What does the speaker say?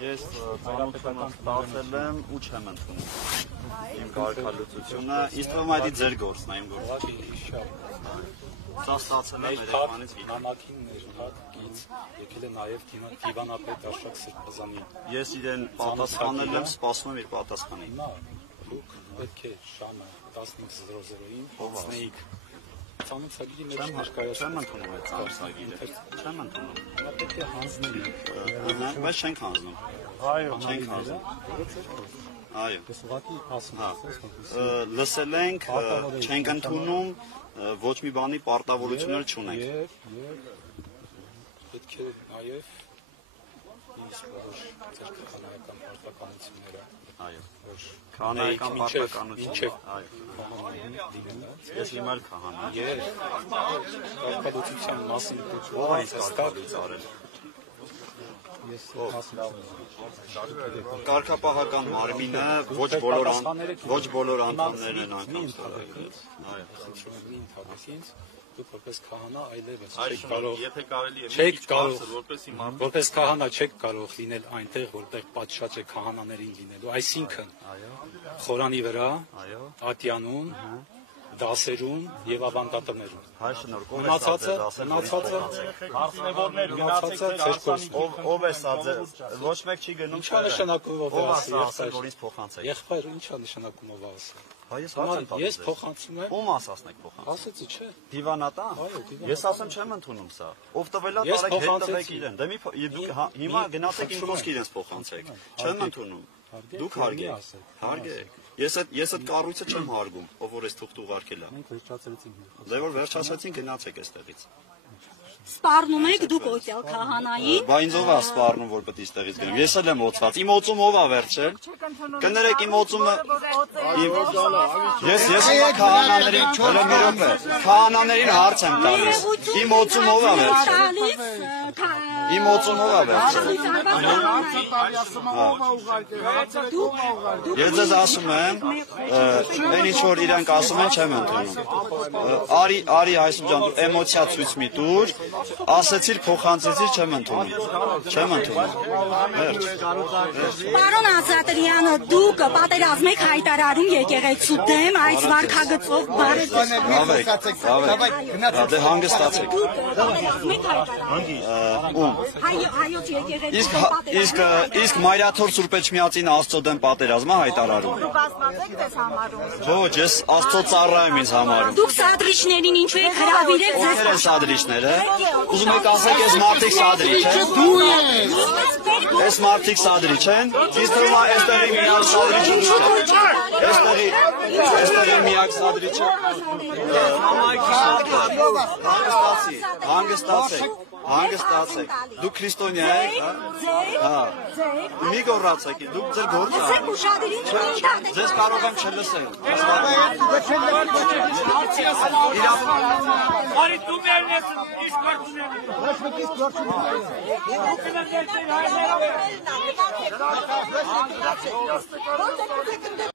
Ես ծանոթությունը ստացել եմ ու չեմ ընդունում իմ կարգալուծությունը, ինձ թվում է դա ձեր գործն է, իմ գործը։ Սա ստացել եմ երեխանից վիճ։ Նամակին ներկայից եկել է նաև դիվանապետ Արշակ Սրբազանին։ Ես իրեն պատասխանել եմ, սպասում եմ իր պատասխանին։ Դուք պետք է ժամը 15:00-ին հասնեիք ցանոթագիրի մեջ ներկայացում։ Չեմ ընդունում այդ ցանոթագիրը։ Չեմ ընդունում։ Դա պետք է հանձնենք։ Բայց չենք հանձնում։ Այո, չենք հանձնում։ Այո։ Ես ուղղակի ասում եմ, Լսել ենք, չենք ընդունում, ոչ մի բանի պարտավորություններ չունենք։ Եվ պետք է նաև ինձ բոլոր ձեր քահանայական պարտականությունները Այո։ Քահանայական պարտականություն։ Այո։ Ես հիմա էլ քահանա։ Եվ կարգալուծության մասին ով է կարգալույց արել։ Ես ասում եմ Կարգապահական մարմինը ոչ բոլոր անդամներն են անգամ ստորագրել։ Այո։ Դուք որպես քահանա այլևս եթե կարելի է որպես քահանա չեք կարող լինել այնտեղ, որտեղ պատշաճ է քահանաներին լինելու, այսինքն խորանի վրա, ատյանում, դասերում եւ ավանդատներում։ Հայ շնորհքով ով է սա ձեր ոչ մեկ չի գնում Ինչա նշանակում ով է ասել որ ինձ փոխանցեք։ Եղբայր ինչա նշանակում ով է ասել։ Ես փոխանցում եմ։ Ում ասացնեք փոխանցել։ Ասեցի չէ։ Դիվանատան։ Ես ասեմ չեմ ընդունում սա։ Ով տվել է տարեք հետ տվեք իրեն։ Դե դուք հիմա գնացեք իմ խոսք իրենց փոխանցեք։ Չեմ ընդունում։ Դուք հարգեք։ Հարգեք։ Ես այդ կառույցը չեմ հարգում, ով որ էս թուղթ ուղարկել է։ Մենք վերջացրեցինք։ Դե որ վերջացրեցին գնացեք այստեղից։ Սպառնում եք դուք օծյալ քահանային։ Բա ինձ ով է սպառնում որ պետք է այստեղից գնամ։ Ես էլ եմ օծված։ Իմ օծումը ով է վերջել։ Կներեք իմ օծումը։ Ես քահանաներին քահանաներին հարց եմ տալիս։ Իմ օծումը ով է վերջել։ Իմ օծումը ով է վերջել։ Ես ձեզ ասում եմ, այն ինչ որ իրանք ասում են չեմ ընդունում։ Արի Հայսուր ջան, դու էմոցիա ցույց մի տուր, ասեցիր փոխանցեցիր չեմ ընդունում։ Չեմ ընդունում։ Պարոն Ազատրյանը, դուք պատերազմ եք հայտարարում եկեղեցու դեմ այս վարքագծով Դե հանգստացեք։ պատերազմ եք հայտարարում։ Հայոց եկեղեցու Իսկ Մայրաթոր Սուրբ Էջմիածին Աստծո դեմ պատերազմը հայտարարում։ Դուք ասացեք ձեզ համարում։ Ոչ, ես Աստծո ծառա եմ ինձ համարում։ Դուք սադրիչներին ինչու եք հրավիրել ձեզ։ Ովքեր են սադրիչները։ Ուզում եք ասեք, ես մարդիկ սադրիչ են։ Ես մարդիկ սադրիչ են։ Իսկ թվում է այստեղի միակ սադրիչը դուք եք։ Այստեղի միակ սադրիչը։ Հանգստացեք։ Դուք քրիստոնյա եք, հա։ Մի գոռացեք, դուք ձեր գործը։ Ձեզ կարող եմ չլսել։ Արի դու մերն ես, իսկ գործում ես։